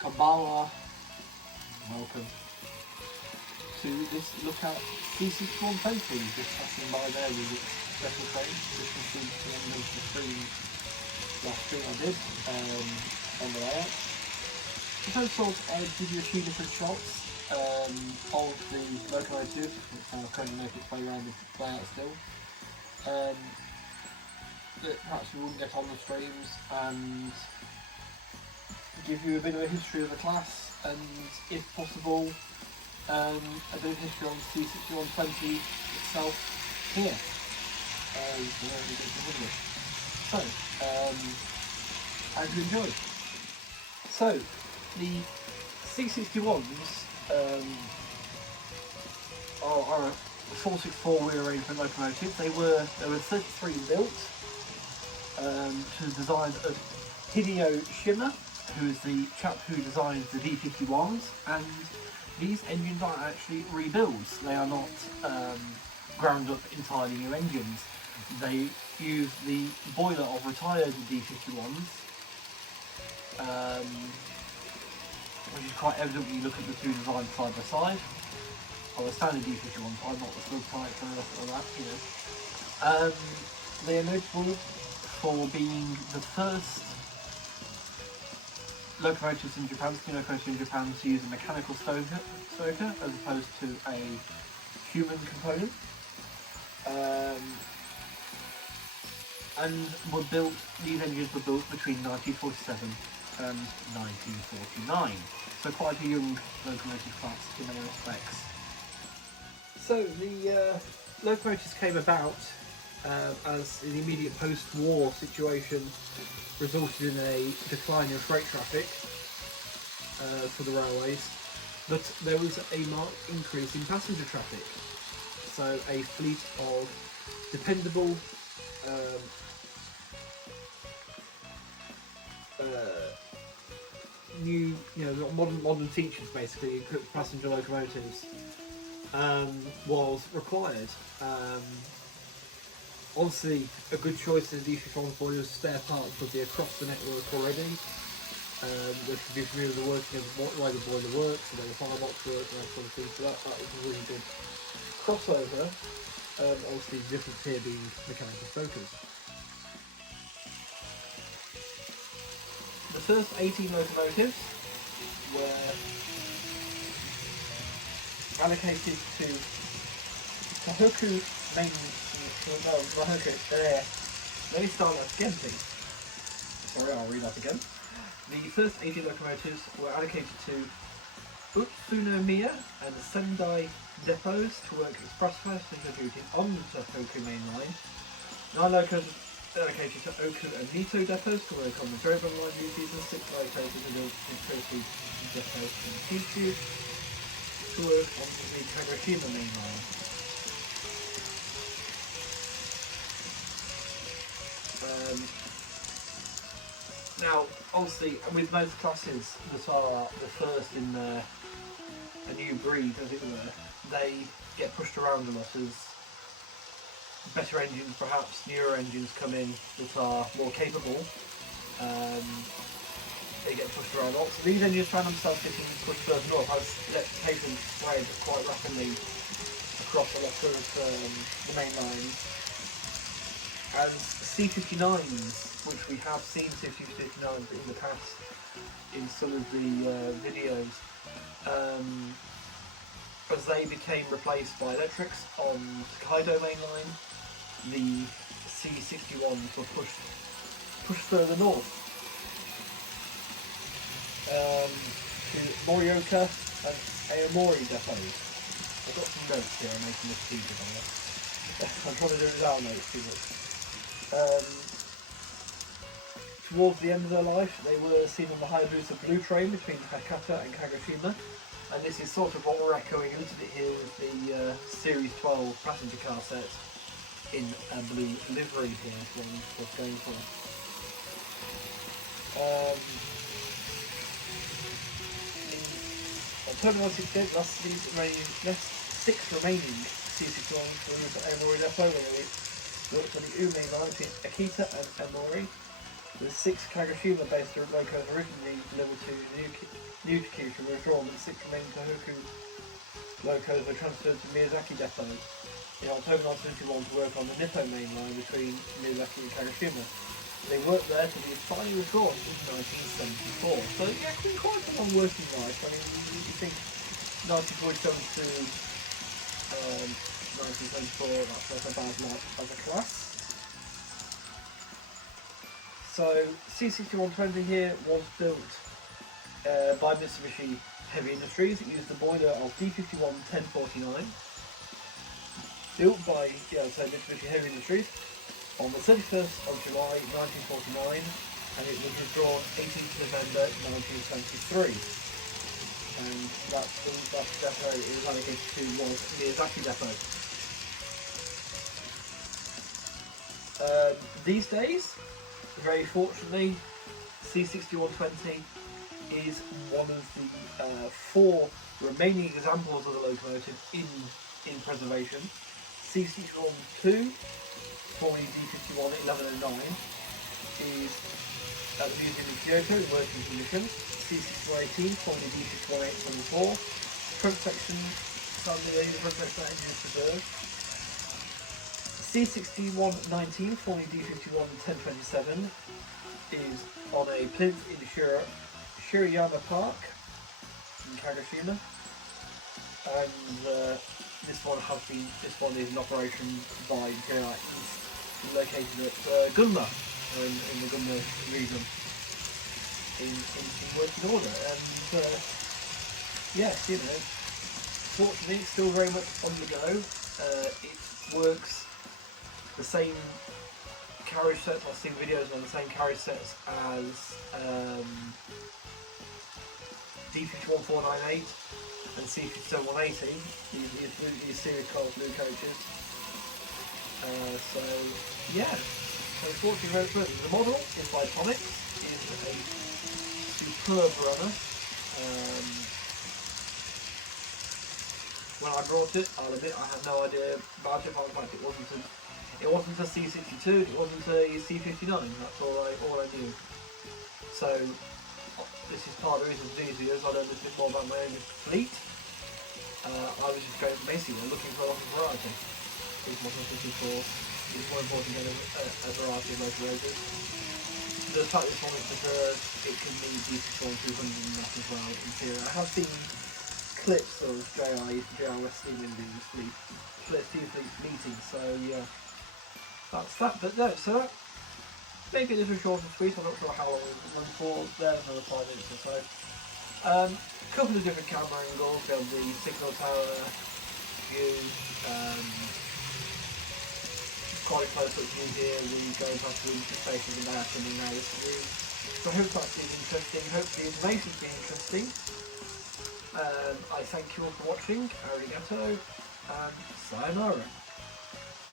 Kabbalah, welcome to this look at C6120, just passing by there with its special frame. This was the end of the last stream I did on the layout. So sort of give you a few different shots of the locomotive. It's now currently making its way around the layout still. That perhaps we wouldn't get on the streams, and give you a bit of a history of the class, and if possible a bit of history on the C6120 itself here. So, as you enjoy. So, the C61s are a 464 wheel arrangement locomotive. There were 33 built. To the design of Hideo Shima, who is the chap who designs the D51s, and these engines are actually rebuilds. They are not ground up entirely new engines. They use the boiler of retired D51s, which is quite evident when you look at the two designs side by side. Well, the standard D51s are not the slug type or that, you know. They are notable for being the first locomotives in Japan, steam locomotives in Japan, to use a mechanical stoker as opposed to a human component, and these engines were built between 1947 and 1949, so quite a young locomotive class in many respects. So the locomotives came about as the immediate post-war situation resulted in a decline in freight traffic for the railways, but there was a marked increase in passenger traffic. So a fleet of dependable new, modern features, basically equipped passenger locomotives, was required. Obviously, a good choice is the D51 boilers. Spare parts would be across the network already. They should be familiar with the working of why the boiler works, and the firebox work, and that sort of thing. So that was a really good crossover. Obviously, the difference here being mechanical stokers. The first 18 locomotives were allocated to Tohoku main. Let me start that again, please. Sorry, I'll read that again. The first 80 locomotives were allocated to Utsunomiya and Sendai depots to work express passenger duties on the Tohoku main line. 9 locomotives allocated to Oku and Mito depots to work on the Joban line duties, and 6 locomotives to the Tohoku depot in Kyushu to work on the Kagoshima main line. Now, obviously, with most classes that are the first in a new breed, as it were, they get pushed around a lot as better engines, perhaps newer engines, come in that are more capable. They get pushed around a lot. So these engines found themselves getting pushed further north as electrification spread quite rapidly across a lot of the main lines. As C59s, which we have seen C59s in the past in some of the videos, as they became replaced by electrics on the Kaido main line, the C61s were pushed further north to Morioka and Aomori depots. I've got some notes here, I'm making this easier on it. I'm trying to do it without notes too much. Towards the end of their life, they were seen on the Hayabusa Blue Train between Hakata and Kagoshima, and this is sort of what we're echoing a little bit here with the Series 12 passenger car set in a blue livery here, is what's going for. On Terminal 68, last 6 remaining C61s were moved to Aomori Depot, where they worked on the Ume line between Akita and Aomori. The 6 Kagoshima-based locos originally delivered to New Kyushu were withdrawn, and 6 remaining Tohoku locos were transferred to Miyazaki Depot in October 1951 to work on the Nippo main line between Miyazaki and Kagoshima. They worked there till he was finally withdrawn in 1974. So yeah, it's been quite a long working life. I mean, you think 1947 to 1974, that's not a bad life as a class. So C6120 here was built by Mitsubishi Heavy Industries. It used the boiler of D51 1049, built by Mitsubishi Heavy Industries on the 31st of July 1949, and it was withdrawn 18th November 1973. And that's the depot it was allocated to was Miyazaki Depot. These days, very fortunately, C6120 is one of the 4 remaining examples of the locomotive in preservation. C61-2, formerly D51 1109, is at the Museum of Kyoto in working condition. C6118, formerly D51 824, front section, sadly the front section engine is preserved. C6119, formerly D51 1027, is on a plinth in Shirayama Park in Kagoshima, and this one is in operation by JI East, located at Gunma, in the Gunma region, in working order. And yes, fortunately it's still very much on the go. It works the same carriage sets. I've seen videos on the same carriage sets as D51498 and C57180, these series cars, blue coaches. So yeah, so fortunately very good. The model is by Tomix, is a superb runner. When I brought it, I'll admit I had no idea about it. In fact, it wasn't a C62, it wasn't a C59. That's all I knew. So this is part of the reason for these videos. I learned a bit more about my own fleet. I was just basically looking for a lot of variety. Is what I was looking for. It's more important than a variety of locomotives. The fact this one is preserved, it can meet D51 200 and that as well in theory. I have seen clips of JR Steam in these fleet meetings, so yeah, that's that. But no, so maybe this was short and sweet. I'm not sure how long we'll run for. There, another 5 minutes or so. Couple of different camera angles. We have the signal tower view, quite a close up view here. We go past the interfaces and that, and now this view. So I hope that's been interesting. Hope the information's been interesting. I thank you all for watching. Arigato and sayonara.